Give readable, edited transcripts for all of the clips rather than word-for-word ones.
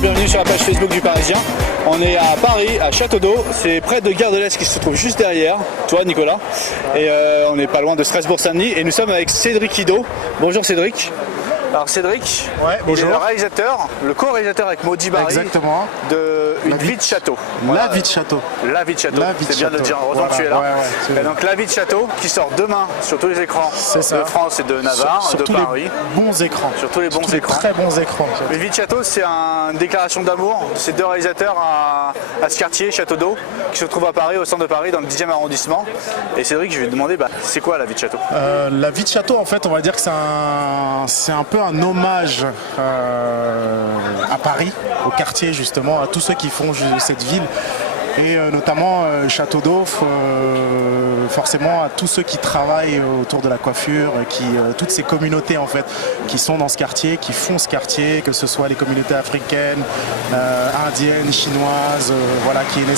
Bonjour, bienvenue sur la page Facebook du Parisien. On est à Paris, à Château d'Eau, c'est près de Gare de l'Est qui se trouve juste derrière, toi Nicolas. Et on n'est pas loin de Strasbourg-Saint-Denis et nous sommes avec Cédric Ido. Bonjour Cédric. Alors Cédric, bonjour. il est le réalisateur, le co-réalisateur avec Maudit Barry. Exactement. De Une vie de château. Voilà. La vie de château. La vie de château, c'est bien de le dire, heureusement que tu es là. Et donc La vie de château qui sort demain sur tous les écrans de France et de Navarre, sur de tous Paris. Les bons écrans. Sur tous les bons écrans. Très bons écrans. Une vie de château, c'est une déclaration d'amour de ces deux réalisateurs à ce quartier, Château d'Eau, qui se trouve à Paris, au centre de Paris, dans le 10e arrondissement. Et Cédric, je vais te demander, c'est quoi La vie de château? La vie de château, en fait, on va dire que c'est un peu un hommage à Paris, au quartier justement, à tous ceux qui font cette ville. Et notamment Château d'Eau, forcément à tous ceux qui travaillent autour de la coiffure, toutes ces communautés en fait qui sont dans ce quartier, qui font ce quartier, que ce soit les communautés africaines, indiennes, chinoises, voilà, il y a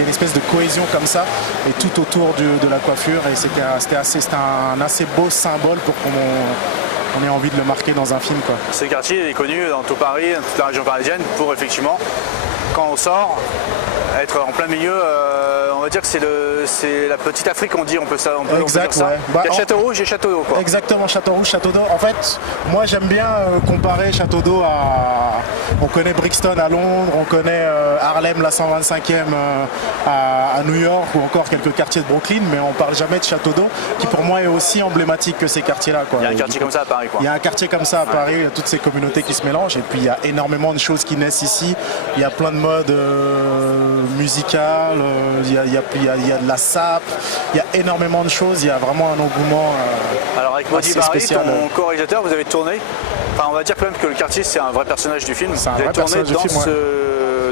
une espèce de cohésion comme ça, et tout autour de la coiffure. Et c'était un assez beau symbole pour qu'on ait envie de le marquer dans un film, quoi. Ce quartier est connu dans tout Paris, dans toute la région parisienne, pour effectivement, quand on sort, être en plein milieu, on va dire que c'est la petite Afrique, on dit, on peut dire ça. Ouais. Il y a Château Rouge et Château d'Eau, quoi. Exactement, Château Rouge, Château d'Eau. En fait, moi j'aime bien comparer Château d'Eau à... On connaît Brixton à Londres, on connaît Harlem, la 125e à New York, ou encore quelques quartiers de Brooklyn, mais on parle jamais de Château d'Eau, qui pour moi est aussi emblématique que ces quartiers-là, quoi. Il y a un quartier comme ça à Paris, quoi. Il y a un quartier comme ça à Paris, toutes ces communautés qui se mélangent, et puis il y a énormément de choses qui naissent ici. Il y a plein de modes musicales, il y a de la sape, il y a énormément de choses, il y a vraiment un engouement. Alors avec Maudit Barry, ton co-réalisateur, vous avez tourné, enfin on va dire quand même que le quartier c'est un vrai personnage du film. Vous avez tourné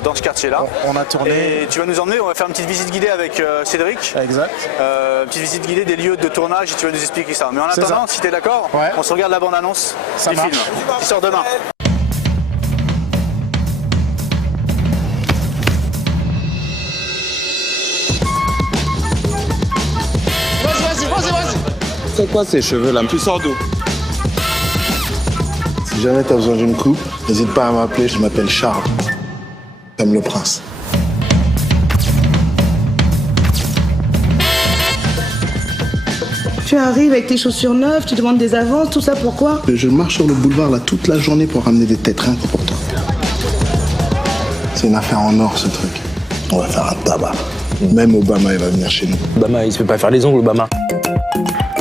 dans ce quartier-là. On a tourné. Et tu vas nous emmener, on va faire une petite visite guidée avec Cédric. Exact. Une petite visite guidée des lieux de tournage et tu vas nous expliquer ça. Mais en attendant, si tu es d'accord, on se regarde la bande-annonce du film qui sort demain. C'est quoi ces cheveux là? Tu sors d'où? Si jamais t'as besoin d'une coupe, n'hésite pas à m'appeler, je m'appelle Charles. Comme le prince. Tu arrives avec tes chaussures neuves, tu demandes des avances, tout ça pourquoi? Je marche sur le boulevard là toute la journée pour ramener des têtes, rien que pour toi. C'est une affaire en or ce truc. On va faire un tabac. Même Obama il va venir chez nous. Obama il se fait pas faire les ongles, Obama.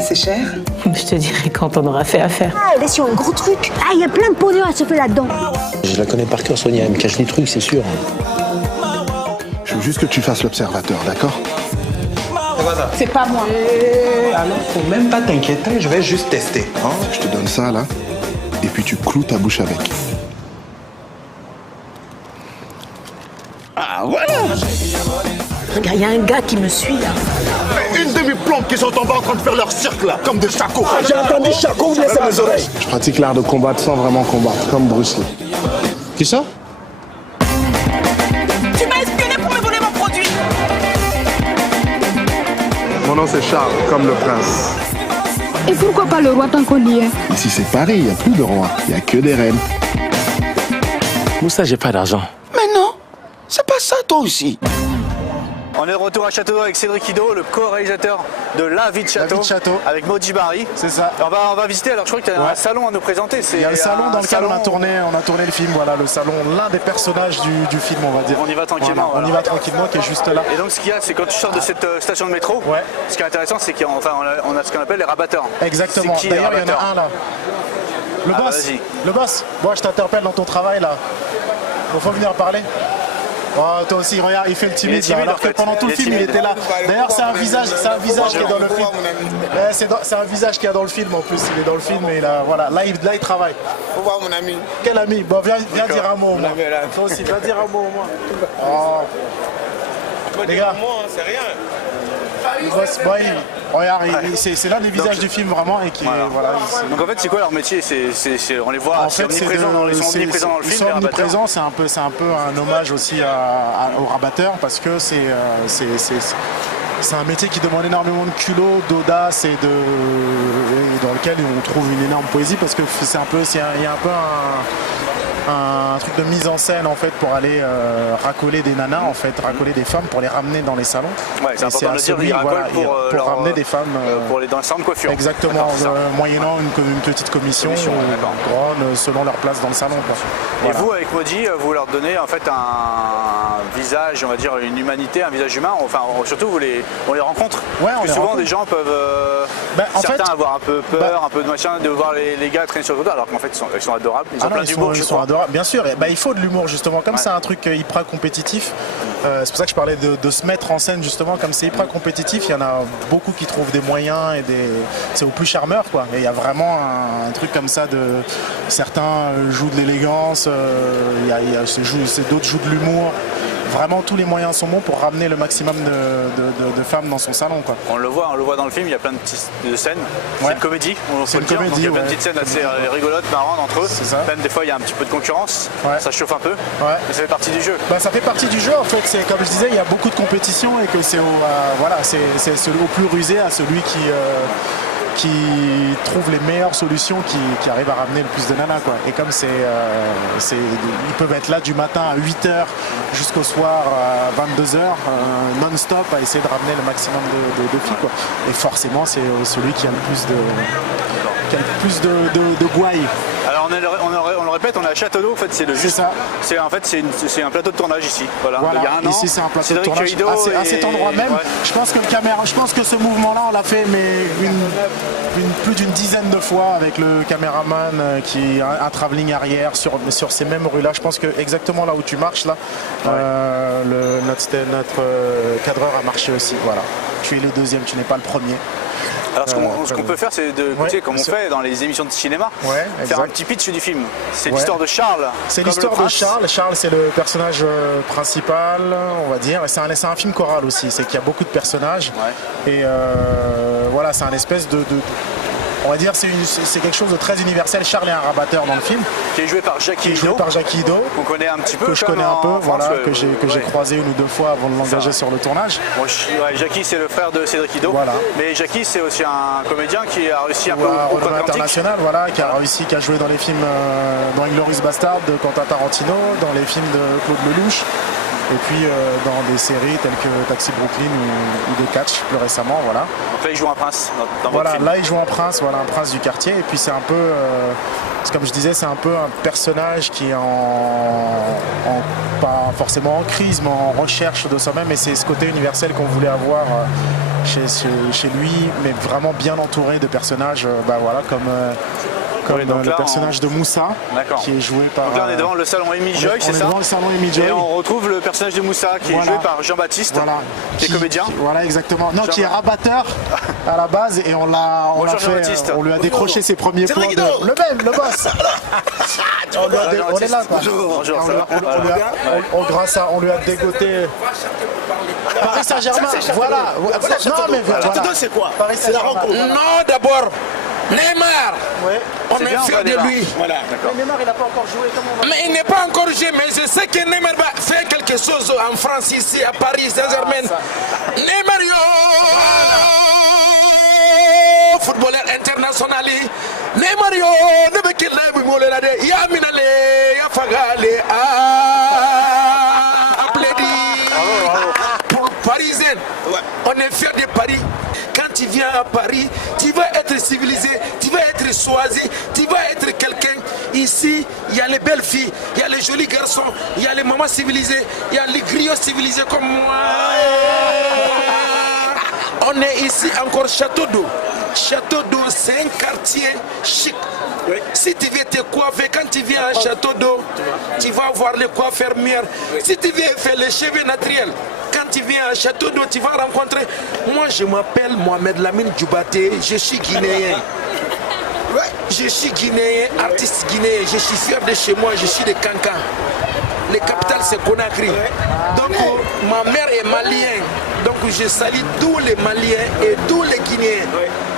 C'est cher? Je te dirai quand on aura fait affaire. Ah, elle est sur un gros truc. Ah, il y a plein de pognon à se faire là-dedans. Je la connais par cœur, Sonia, elle me cache des trucs, c'est sûr. Je veux juste que tu fasses l'observateur, d'accord? C'est quoi ça? C'est pas moi. Alors, faut même pas t'inquiéter, je vais juste tester. Hein, je te donne ça là, et puis tu cloues ta bouche avec. Ah, voilà! Regarde, il y a un gars qui me suit là. Une demi-plombe qui sont en bas en train de faire leur cirque là, comme des chacos. J'ai entendu chaco, vous laissez mes oreilles. Je pratique l'art de combattre sans vraiment combattre, comme Bruce Lee. Qui ça? Tu m'as espionné pour me voler mon produit. Mon nom c'est Charles, comme le prince. Et pourquoi pas le roi tant qu'on y est? Ici c'est Paris, il n'y a plus de rois, il n'y a que des reines. Moussa, j'ai pas d'argent. Mais non, c'est pas ça toi aussi. On est de retour à Château d'Eau avec Cédric Ido, le co-réalisateur de La vie de château, avec Maudit Barry. C'est ça. On va visiter, alors je crois que tu as un salon à nous présenter. Il y a le salon dans lequel on a tourné le film, voilà, le salon, l'un des personnages du film, on va dire. On y va tranquillement. Voilà. On y va tranquillement, qui est juste là. Et donc ce qu'il y a, c'est quand tu sors de cette station de métro, ce qui est intéressant, c'est qu'on a ce qu'on appelle les rabatteurs. Exactement, d'ailleurs il y en a un là. Le boss, le boss. Moi je t'interpelle dans ton travail là. Il faut venir parler. Oh, toi aussi, regarde, il fait le timide, alors que pendant tout le film, il était là. D'ailleurs, c'est un visage qui est dans le film. C'est un visage qu'il y a dans le film en plus. Il est dans le film et voilà. Là, il travaille. Faut voir mon ami. Quel ami? Bon, viens dire un mot au moins. Toi aussi, viens dire un mot au moins. Oh. Les gars, c'est rien. Regarde, c'est l'un des visages du film vraiment et qui voilà. Donc en fait c'est quoi leur métier? On les voit, c'est omniprésent, ils sont omniprésents dans le film. Ils sont omniprésents, c'est un peu un hommage aussi aux rabatteurs parce que c'est un métier qui demande énormément de culot, d'audace et dans lequel on trouve une énorme poésie parce que il y a un peu un truc de mise en scène en fait pour aller racoler des nanas en fait, racoler des femmes pour les ramener dans les salons. Ouais, c'est important de le dire, ils racolent pour ramener des femmes pour les dans le salon de coiffure. Exactement, moyennant une petite commission grande selon leur place dans le salon. Quoi. Et vous avec Maudit, vous leur donnez en fait un visage, on va dire une humanité, un visage humain. Enfin surtout on les rencontre. Ouais, parce que souvent des gens peuvent certains avoir un peu peur, un peu de machin, de voir les gars traîner sur le côté, alors qu'en fait ils sont adorables. Ils ont plein d'humour. Ils sont adorables, bien sûr. Et il faut de l'humour justement, comme c'est un truc hyper compétitif. C'est pour ça que je parlais de se mettre en scène justement, comme c'est hyper compétitif. Il y en a beaucoup qui trouvent des moyens et c'est au plus charmeur quoi. Et il y a vraiment un truc comme ça de certains jouent de l'élégance, d'autres jouent de l'humour. Vraiment tous les moyens sont bons pour ramener le maximum de femmes dans son salon quoi. On le voit dans le film, il y a plein de scènes. Ouais. C'est une comédie, c'est une comédie. Donc il y a plein de petites scènes assez rigolotes, marrantes entre eux. Même des fois il y a un petit peu de concurrence, ça chauffe un peu. Ouais. Mais ça fait partie du jeu. Ça fait partie du jeu en fait. C'est comme je disais, il y a beaucoup de compétition et que c'est au plus rusé à celui qui trouve les meilleures solutions, qui arrivent à ramener le plus de nanas quoi. Et comme ils peuvent être là du matin à 8h jusqu'au soir à 22h non-stop à essayer de ramener le maximum de filles quoi. Et forcément c'est celui qui a le plus de gouaille. Alors on le répète, on est à Château-d'Eau, en fait c'est c'est un plateau de tournage ici. Voilà. Il y a un an, ici c'est un plateau de tournage à cet endroit même. Je pense que ce mouvement-là on l'a fait mais plus d'une dizaine de fois avec le caméraman qui a un travelling arrière sur ces mêmes rues-là. Je pense que exactement là où tu marches là, notre cadreur a marché aussi. Voilà. Tu es le deuxième, tu n'es pas le premier. Alors ce qu'on peut faire, c'est comme on fait dans les émissions de cinéma, faire un petit pitch du film. C'est l'histoire de Charles. C'est l'histoire de Charles. Charles, c'est le personnage principal, on va dire. Et c'est un film choral aussi. C'est qu'il y a beaucoup de personnages. Et voilà, c'est un espèce on va dire c'est quelque chose de très universel. Charles est un rabatteur dans le film. Qui est joué par Jackie Hido. Qu'on connaît un petit peu. Que je connais un peu, que j'ai croisé une ou deux fois avant de l'engager sur le tournage. Bon, Jackie c'est le frère de Cédric Hido. Voilà. Mais Jackie c'est aussi un comédien qui a réussi un peu au renommée internationale, qui a joué dans les films dans Inglourious Bastard de Quentin Tarantino, dans les films de Claude Lelouch. Et puis dans des séries telles que Taxi Brooklyn ou The Catch plus récemment, voilà. Donc là il joue un prince dans votre film. Là il joue un prince, un prince du quartier. Et puis c'est un peu, comme je disais, c'est un peu un personnage qui est pas forcément en crise, mais en recherche de soi-même. Et c'est ce côté universel qu'on voulait avoir chez lui, mais vraiment bien entouré de personnages, comme le personnage de Moussa, qui est joué par... Donc là on est devant le salon Émile Joy, c'est ça? Devant le salon Émile Joy. Et on retrouve le personnage de Moussa qui est joué par Jean-Baptiste, qui est comédien. Voilà, exactement. Non, qui est rabatteur à la base et on lui a décroché ses premiers plans. Le même, le boss. On est là quoi. Bonjour, ça va. On lui a dégoté... Paris Saint-Germain, voilà. Non mais Château-d'Eau c'est quoi? Paris Saint-Germain. Non d'abord Neymar, on est fiers de lui. Voilà. Neymar, il n'a pas encore joué. Mais il n'est pas encore joué, mais je sais que Neymar va faire quelque chose en France, ici, à Paris, Saint-Germain. Neymar, footballeur international. Neymar, ne veut qu'il n'aime pas le Yaminale, Yafagale, pour Parisienne, on est fiers de Paris. Quand tu viens à Paris, tu vas être civilisé, tu vas être choisi, tu vas être quelqu'un. Ici, il y a les belles filles, il y a les jolis garçons, il y a les mamans civilisées, il y a les griots civilisés comme moi. On est ici encore Château-d'Eau. Château-d'Eau, c'est un quartier chic. Si tu veux te coiffer, quand tu viens à Château-d'Eau, tu vas voir les coiffeurs meilleurs. Si tu veux faire les cheveux naturels, quand tu viens à Château-d'Eau, tu vas rencontrer. Moi, je m'appelle Mohamed Lamine Djoubaté, je suis guinéen. Je suis guinéen, artiste guinéen, je suis fier de chez moi, je suis de Kankan. La capitale c'est Conakry. Donc ma mère est malienne. Donc je salue tous les Maliens et tous les Guinéens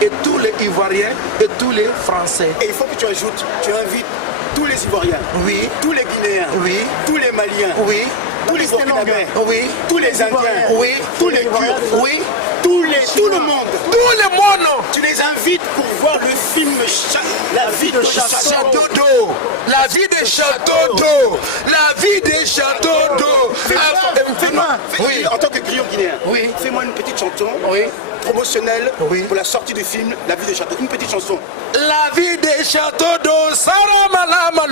et tous les Ivoiriens et tous les Français. Et il faut que tu ajoutes, tu invites tous les Ivoiriens, oui, tous les Guinéens, oui, tous les Maliens, oui, tous les Burkinabés, oui, tous les Indiens, oui, tous les Kurdes, oui, tout le monde. Tout le monde. Tu les invites pour voir le film La vie de Château d'eau. La vie des châteaux d'eau. La vie des châteaux d'eau. Fais-moi, Oui. en tant que griot guinéen, Oui. fais-moi une petite chanson Oui. promotionnelle pour la sortie du film La vie des châteaux. Une petite chanson. La vie des châteaux d'eau, Saramalama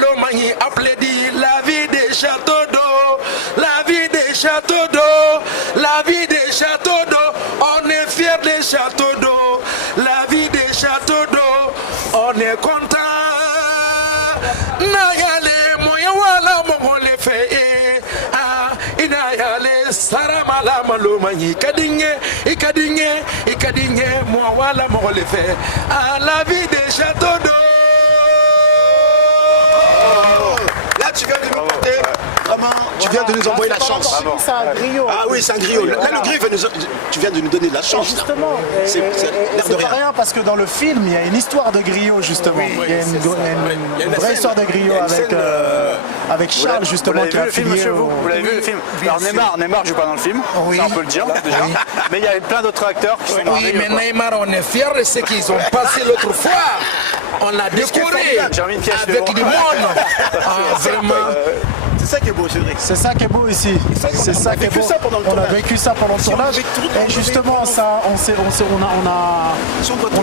appelé dit la vie des châteaux d'eau, la vie des châteaux d'eau, la vie des châteaux d'eau, on est fiers des châteaux d'eau, la vie des châteaux d'eau, on est content. Nayale moya wala mongole fe inayale Saramalama lomanyi kadinye ikadinye moi wala mongole fe à la vie des châteaux d'eau. Là, tu viens de nous porter, vraiment, tu viens de nous envoyer la chance. C'est un griot. Ah oui, c'est un griot. Là, le griot, tu viens de nous donner de la chance. Justement, C'est l'air de c'est pas rien. rien parce que dans le film, il y a une histoire de griot justement. Il y a une vraie histoire de griot avec Charles justement qui a filmé. Vous l'avez vu le film. Alors Neymar joue pas dans le film, ça on peut le dire déjà. Mais il y a plein d'autres acteurs qui sont dans le Oui, film. mais Neymar, on est fiers de ce qu'ils ont passé l'autre fois. On a décoré J'ai remis une pièce avec de du monde. Ah, vraiment. C'est ça qui est beau, Cédric. C'est ça qui est beau ici. C'est ça qui est beau. ça pendant le On a tournage. vécu ça pendant le tournage. Et justement, ça, on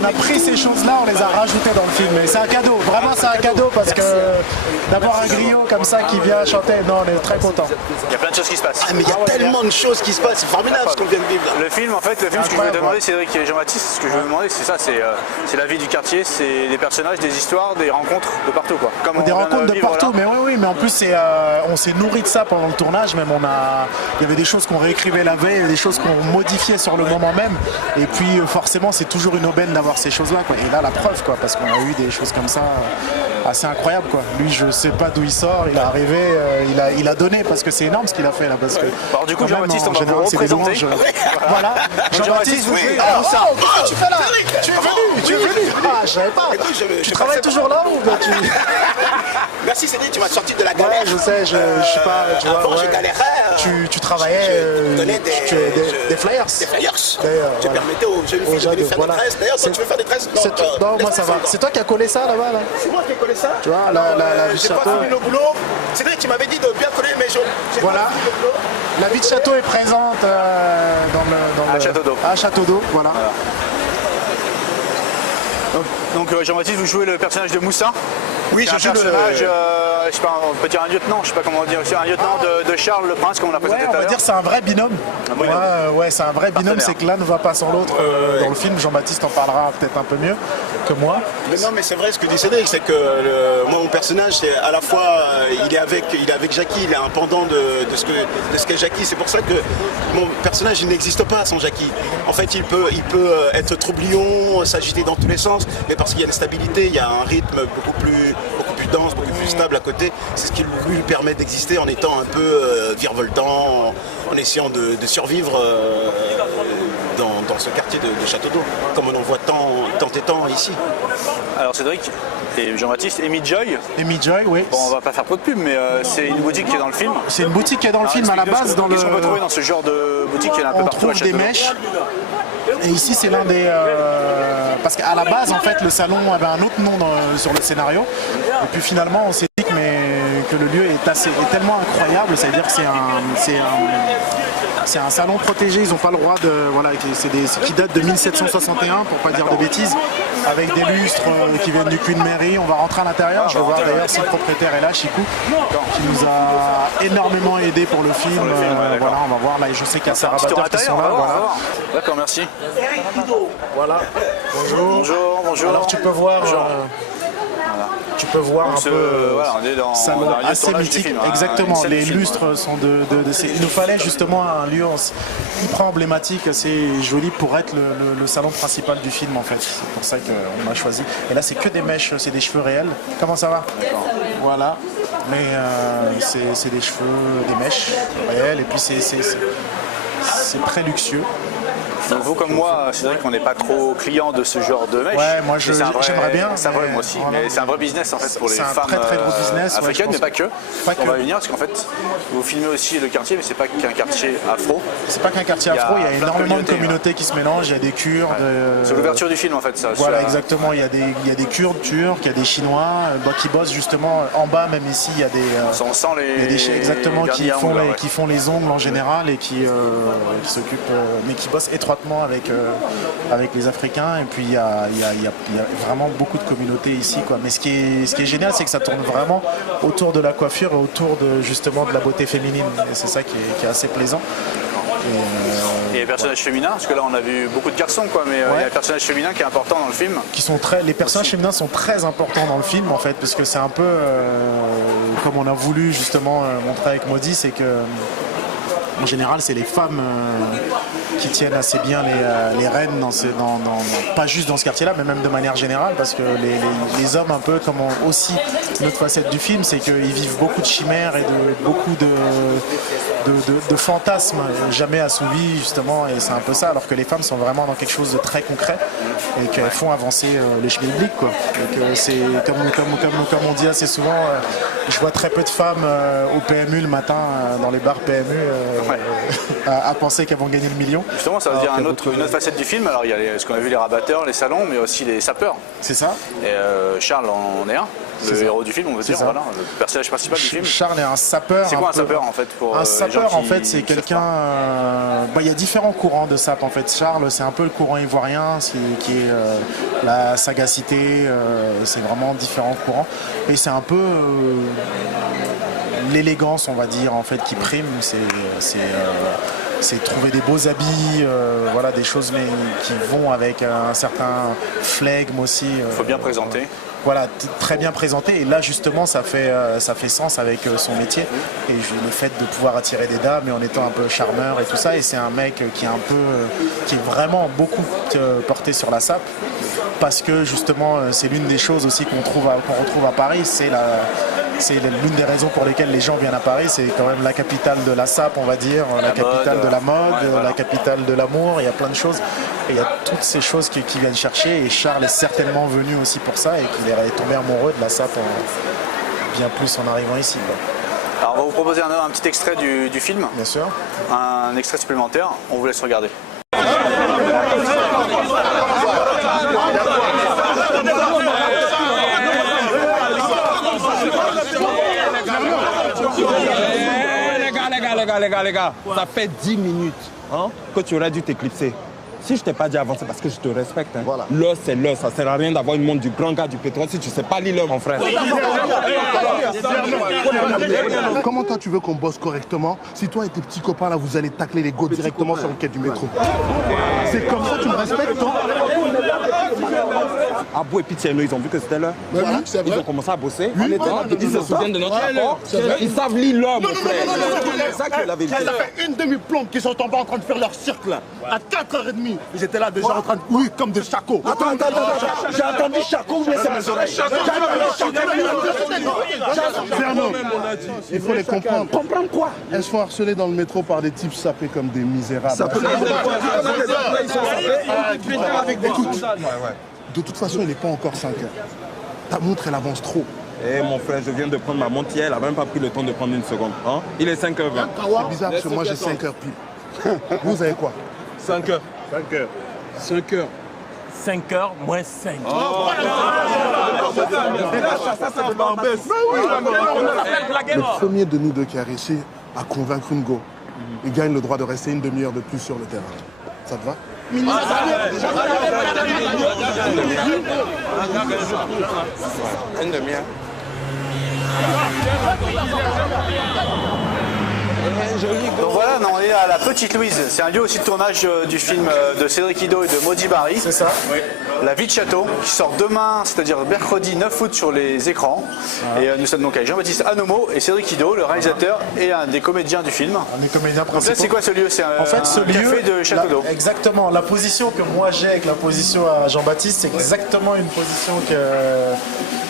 a pris ces choses-là, on les a rajoutées dans le film. Et c'est un cadeau. Vraiment, c'est un cadeau parce que d'avoir un griot comme ça qui vient chanter, non, on est très content. Il y a plein de choses qui se passent. Ah, mais il y a tellement de choses qui se passent. C'est formidable ce qu'on vient de vivre là. Le film, ce que je voulais te demander, Cédric et Jean-Baptiste, ce que je voulais demander, c'est ça, c'est la vie du quartier, c'est des personnages, des histoires, des rencontres de partout, quoi. Comme Des on vient rencontres de vivre, partout, là. mais oui, mais en plus on s'est nourri de ça pendant le tournage, même il y avait des choses qu'on réécrivait la veille, des choses qu'on modifiait sur le moment même, et puis forcément c'est toujours une aubaine d'avoir ces choses-là, quoi. Et là la preuve, quoi, parce qu'on a eu des choses comme ça assez incroyables, quoi. Lui, je sais pas d'où il sort, il est arrivé, il a donné, parce que c'est énorme ce qu'il a fait là, parce que Alors du coup, quand même, Jean-Baptiste, en on va vous général, c'est des représenter. louanges. Voilà, Jean-Baptiste, vous jouez Ah, à Moussa. oh, qu'est-ce que tu fais là Tu es venu Ah, je savais pas. Écoute, Tu travailles toujours là ou bien tu... Merci Cédric, tu m'as sorti de la Ouais, galère. je sais, je suis pas. Tu vois, Avant, ouais. je galérais. Tu travaillais. Je donnais des flyers. Des flyers. D'ailleurs, Tu voilà. permettais aux jeunes filles de faire des tresses. D'ailleurs, toi, tu veux faire des tresses? Non, moi ça va. C'est toi qui as collé ça là-bas là. C'est moi qui ai collé ça. Tu vois, la vie de J'ai pas château. fini le boulot. Cédric, tu m'avais dit de bien coller mes jaunes. J'ai Voilà. pas fini le boulot. La vie de château est présente À Château d'Eau. À Château d'Eau, voilà. Donc Jean-Baptiste, vous jouez le personnage de Moussa. Oui, C'est un je joue personnage, je sais pas, on peut dire un lieutenant, je sais pas comment dire, c'est un lieutenant de Charles le Prince, comme on l'a présenté Ouais, tout on à va l'heure. dire c'est un vrai binôme. bon binôme. Ouais, c'est un vrai binôme, Partenaire. c'est que l'un ne va pas sans l'autre dans le film. Jean-Baptiste en parlera peut-être un peu mieux que moi. Mais non, mais c'est vrai ce que dit Cédric, c'est que moi, mon personnage, c'est à la fois, il est avec Jackie, il est un pendant de ce qu'est Jackie. C'est pour ça que mon personnage, il n'existe pas sans Jackie. En fait, il peut être troublion, s'agiter dans tous les sens, mais parce qu'il y a une stabilité, il y a un rythme beaucoup plus dense, beaucoup plus stable à côté. C'est ce qui lui permet d'exister en étant un peu virevoltant, en essayant de survivre dans ce quartier de Château d'Eau, comme on en voit tant et tant ici. Alors Cédric et Jean-Baptiste, Amy Joy, Amy Joy, oui. bon on va pas faire trop de pub, mais c'est une boutique qui est dans le film. C'est une boutique qui est dans le Alors, film à la explique-nous base. Dans le... Qu'est-ce qu'on peut trouver dans ce genre de boutique qui est un peu On partout à trouve des Château d'Eau. mèches. Et ici, c'est l'un des. Parce qu'à la base, en fait, le salon avait un autre nom sur le scénario. Et puis finalement, on s'est dit que le lieu est tellement incroyable, ça veut dire que c'est un salon protégé. Ils n'ont pas le droit de. Voilà, qui date de 1761, pour pas dire de bêtises, avec des lustres qui viennent du Queen Mary. On va rentrer à l'intérieur. Je vais voir d'ailleurs si le propriétaire est là, Chikou, qui nous a énormément aidé pour le film. Voilà, on va voir là. Je sais qu'il y a Sarah Petit tour Batter qui sont intérieur, on là. va voir, Voilà. on va voir. D'accord, merci. Voilà. Bonjour. Bonjour. Alors tu peux voir. Tu peux voir Donc, un peu. voilà, on est dans salon un lieu de assez tournage du mythique. film, hein, Exactement. une scène Les du film, lustres sont il nous fallait justement un lieu hyper emblématique, assez joli pour être le salon principal du film en fait. C'est pour ça qu'on a choisi. Et là c'est que des mèches, c'est des cheveux réels. Comment ça va? Voilà. Mais c'est des cheveux, des mèches réelles et puis c'est très luxueux. Donc vous comme moi, c'est vrai qu'on n'est pas trop client de ce genre de mèche. Ouais, moi j'aimerais bien. C'est vrai, moi aussi, mais c'est un vrai business en fait pour les femmes très très gros business, africaines, mais pas que. Pas On que. va y venir parce qu'en fait, vous filmez aussi le quartier, mais c'est pas qu'un quartier afro. C'est pas qu'un quartier afro, il y a plein de énormément de communautés, communautés qui se mélangent, il y a des Kurdes. C'est l'ouverture du film en fait, ça. Voilà, exactement, il y a des Kurdes, Turcs, il y a des Chinois qui bossent justement en bas, même ici, il y a des. On sent il y a des exactement qui ongles, font les ongles en général et qui s'occupent, mais qui bossent étroitement avec les Africains. Et puis il y a vraiment beaucoup de communautés ici, quoi. Mais ce qui est génial, c'est que ça tourne vraiment autour de la coiffure et autour justement de la beauté féminine. Et c'est ça qui est assez plaisant. Et les personnages féminins, parce que là on a vu beaucoup de garçons, quoi, mais il y a un personnage féminin qui est important dans le film. Les personnages féminins sont très importants dans le film en fait, parce que c'est un peu comme on a voulu justement montrer avec Maudit, c'est que en général c'est les femmes qui tiennent assez bien les rênes, pas juste dans ce quartier-là, mais même de manière générale, parce que les hommes un peu, comme aussi notre facette du film, c'est qu'ils vivent beaucoup de chimères et beaucoup de fantasmes jamais assouvis justement, et c'est un peu ça, alors que les femmes sont vraiment dans quelque chose de très concret et qu'elles font avancer les schmilblick, quoi. Et que c'est comme on dit assez souvent, je vois très peu de femmes au PMU le matin, dans les bars PMU, à penser qu'elles vont gagner le million. Justement, ça veut dire une autre facette du film. Alors il y a ce qu'on a vu, les rabatteurs, les salons, mais aussi les sapeurs. C'est ça. Et Charles en est un. Le héros du film, on veut dire, voilà, le personnage principal du film. Charles est un sapeur. C'est quoi un sapeur en fait pour un sapeur en fait, c'est quelqu'un. Il y a différents courants de sap en fait. Charles, c'est un peu le courant ivoirien, qui est la sagacité. C'est vraiment différents courants. Et c'est un peu l'élégance, on va dire, en fait, qui prime. C'est trouver des beaux habits, voilà, des choses mais qui vont avec un certain flegme aussi. Il faut bien présenter. Voilà, très bien présenté, et là justement ça fait sens avec son métier et le fait de pouvoir attirer des dames et en étant un peu charmeur et tout ça. Et c'est un mec qui est vraiment beaucoup porté sur la sape, parce que justement c'est l'une des choses aussi qu'on retrouve à Paris. C'est l'une des raisons pour lesquelles les gens viennent à Paris. C'est quand même la capitale de la sape, on va dire, la capitale de la mode, la capitale de l'amour. Il y a plein de choses, et il y a toutes ces choses qui viennent chercher, et Charles est certainement venu aussi pour ça, et qu'il est tombé amoureux de la sape bien plus en arrivant ici, quoi. Alors on va vous proposer un petit extrait du film. Bien sûr. Un extrait supplémentaire, on vous laisse regarder. Les gars, ça fait 10 minutes que tu aurais dû t'éclipser. Si je t'ai pas dit avant, c'est parce que je te respecte. Hein. Voilà. L'heure, c'est l'heure. Ça sert à rien d'avoir une montre du grand gars du pétrole si tu sais pas lire l'heure, mon frère. Comment toi tu veux qu'on bosse correctement si toi et tes petits copains là vous allez tacler les go directement sur le quai du métro? C'est comme ça tu me respectes, toi? Abou et Pitiano, ils ont vu que c'était l'heure. Voilà, ils ont commencé à bosser. Ils se souviennent de notre rapport. Ils savent lire l'heure, mon frère. C'est ça que la vérité. Ça fait une demi-plombe qu'ils sont tombés en train de faire leur cirque là. À 4h30. Ils étaient là déjà en train de... Oui, comme des chacos. Attends. J'ai entendu chaco, mais c'est mes oreilles. Fernand, il faut les comprendre. Comprendre quoi? Elles se font harceler dans le métro par des types sapés comme des misérables. Écoute, de toute façon, il n'est pas encore 5h. Ta montre, elle avance trop. Eh mon frère, je viens de prendre ma montre hier, elle n'a même pas pris le temps de prendre une seconde. Hein? Il est 5h20. C'est bizarre parce que moi j'ai 5h pile. Vous avez quoi? 5h. 5h. 5h. 5h moins 5. Le premier de nous deux qui a réussi à convaincre Ngo, il gagne le droit de rester une demi-heure de plus sur le terrain. Ça te va? Une demi-heure. Donc voilà, on est à la Petite Louise. C'est un lieu aussi de tournage du film de Cédric Ido et de Maudit Barry. C'est ça. Oui. La vie de château, qui sort demain, c'est-à-dire mercredi 9 août sur les écrans. Et nous sommes donc avec Jean-Baptiste Anomo et Cédric Ido, le réalisateur et un des comédiens du film. Un des comédiens principaux. Donc là, c'est quoi ce lieu? C'est en fait, ce café de Château d'Eau. Exactement. La position que moi j'ai avec la position à Jean-Baptiste, c'est exactement une position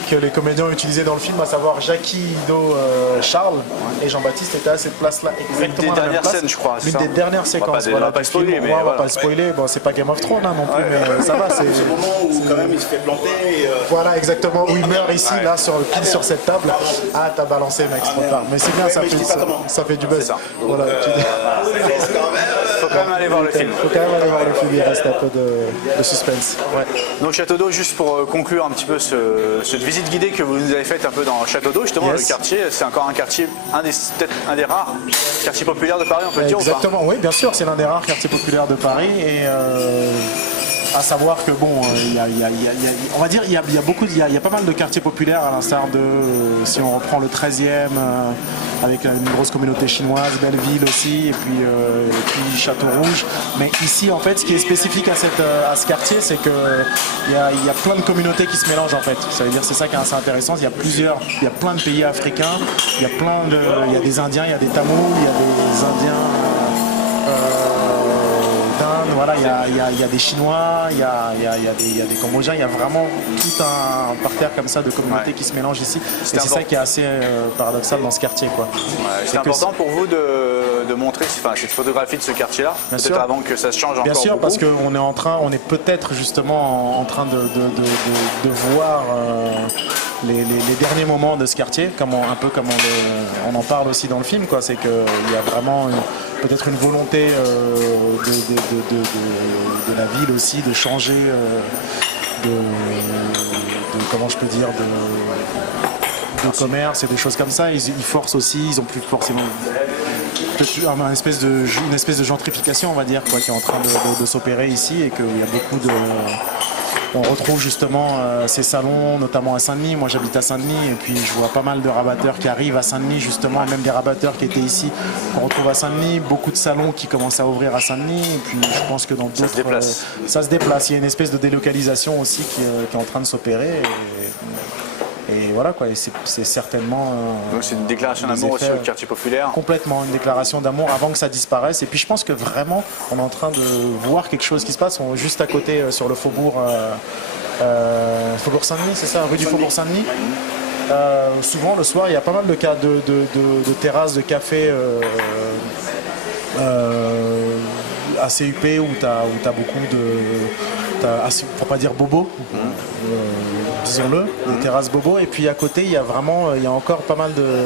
que les comédiens ont utilisé dans le film, à savoir Jackie, Ido, Charles et Jean-Baptiste étaient à cette place-là exactement. L'une des à la même dernières place. scènes, je crois. L'une des dernières séquences. On va pas spoiler, mais on va pas le spoiler. Bon, c'est pas Game of Thrones non plus, mais ça va. C'est le moment où quand même il se fait planter. Voilà, exactement. Où il meurt ici, là, pile sur cette table. Ah, t'as balancé, mec, c'est trop tard. Mais c'est bien, ça fait du buzz. Voilà. Faut quand même aller voir le film. Faut quand même aller voir le film, il reste un peu de suspense. Ouais. Donc Château d'Eau, juste pour conclure un petit peu cette visite guidée que vous nous avez faite un peu dans Château d'Eau, justement, le quartier, c'est encore un quartier, peut-être un des rares quartiers populaires de Paris, on peut le dire ou pas? Exactement, oui, bien sûr, c'est l'un des rares quartiers populaires de Paris et à savoir que bon, on va dire il y a pas mal de quartiers populaires à l'instar de, si on reprend le 13e avec une grosse communauté chinoise, Belleville aussi, et puis Château Rouge. Mais ici, en fait, ce qui est spécifique à ce quartier, c'est que il y a plein de communautés qui se mélangent en fait. Ça veut dire c'est ça qui est assez intéressant. Il y a plein de pays africains, il y a des Indiens, il y a des Tamouls, il y a des Indiens. Voilà, il y a des Chinois, il y a des Cambodgiens, il y a vraiment tout un parterre comme ça de communautés qui se mélangent ici. Et c'est ça qui est assez paradoxal dans ce quartier, quoi. Ouais, c'est important pour vous de montrer cette photographie de ce quartier-là, peut-être avant que ça se change encore beaucoup. Bien sûr, parce qu'on est peut-être justement en train de voir les derniers moments de ce quartier, un peu comme on en parle aussi dans le film, quoi. C'est qu'il y a vraiment peut-être une volonté de la ville aussi de changer comment je peux dire de commerce et des choses comme ça. Ils forcent aussi, ils ont plus forcément une espèce de gentrification, on va dire, quoi, qui est en train de s'opérer ici, et qu'il y a beaucoup de... On retrouve justement ces salons, notamment à Saint-Denis. Moi, j'habite à Saint-Denis, et puis je vois pas mal de rabatteurs qui arrivent à Saint-Denis, justement, même des rabatteurs qui étaient ici, qu'on retrouve à Saint-Denis. Beaucoup de salons qui commencent à ouvrir à Saint-Denis, et puis je pense que dans d'autres... Ça se déplace. Il y a une espèce de délocalisation aussi qui est en train de s'opérer. Et voilà, quoi, c'est certainement... Donc c'est une déclaration d'amour aussi au quartier populaire. Complètement, une déclaration d'amour avant que ça disparaisse. Et puis je pense que vraiment, on est en train de voir quelque chose qui se passe. On est juste à côté, sur le faubourg Saint-Denis, c'est ça, rue du Faubourg Saint-Denis. Souvent, le soir, il y a pas mal de terrasses, de cafés assez huppés, où tu as beaucoup de... pour pas dire bobo. Disons-le, des terrasses bobo, et puis à côté il y a encore pas mal de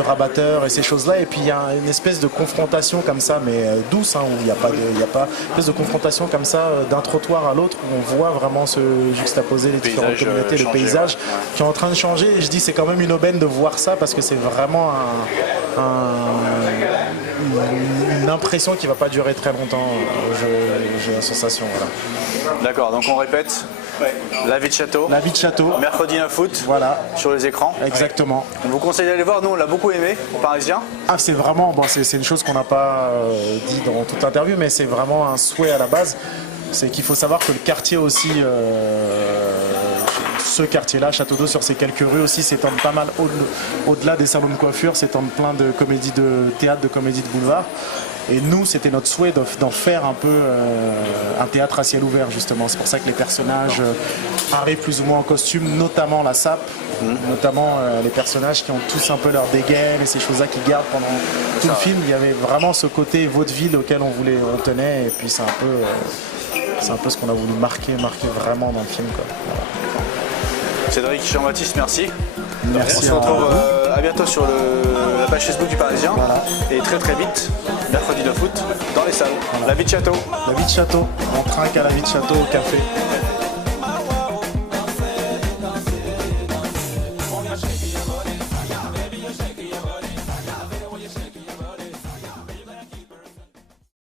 rabatteurs et ces choses-là, et puis il y a une espèce de confrontation comme ça, mais douce, où il n'y a pas une espèce de confrontation comme ça d'un trottoir à l'autre, où on voit vraiment se juxtaposer les différentes communautés, le paysage qui est en train de changer. Et je dis, c'est quand même une aubaine de voir ça, parce que c'est vraiment une impression qui ne va pas durer très longtemps, j'ai la sensation. Voilà. D'accord, donc on répète. La vie de château. La vie de château. Mercredi 9 août. Voilà. Sur les écrans. Exactement. On vous conseille d'aller voir. Nous, on l'a beaucoup aimé, aux Parisiens. Ah, c'est vraiment... Bon, c'est une chose qu'on n'a pas dit dans toute l'interview, mais c'est vraiment un souhait à la base. C'est qu'il faut savoir que le quartier aussi... ce quartier-là, Château d'Eau, sur ces quelques rues aussi, s'étend pas mal au-delà des salons de coiffure, s'étend plein de comédies de théâtre, de comédies de boulevard. Et nous, c'était notre souhait d'en faire un peu un théâtre à ciel ouvert, justement. C'est pour ça que les personnages arrivent plus ou moins en costume, notamment la sape, notamment les personnages qui ont tous un peu leur dégaine et ces choses-là qui gardent pendant tout le film. Il y avait vraiment ce côté vaudeville auquel on tenait, et puis c'est un peu ce qu'on a voulu marquer vraiment dans le film, quoi. Voilà. Cédric, Jean-Baptiste, merci. Merci. On se retrouve à bientôt sur la page Facebook du Parisien. Voilà. Et très très vite, mercredi 9 août, dans les salles. Voilà. La vie de château. La vie de château. On trinque à la vie de château au café.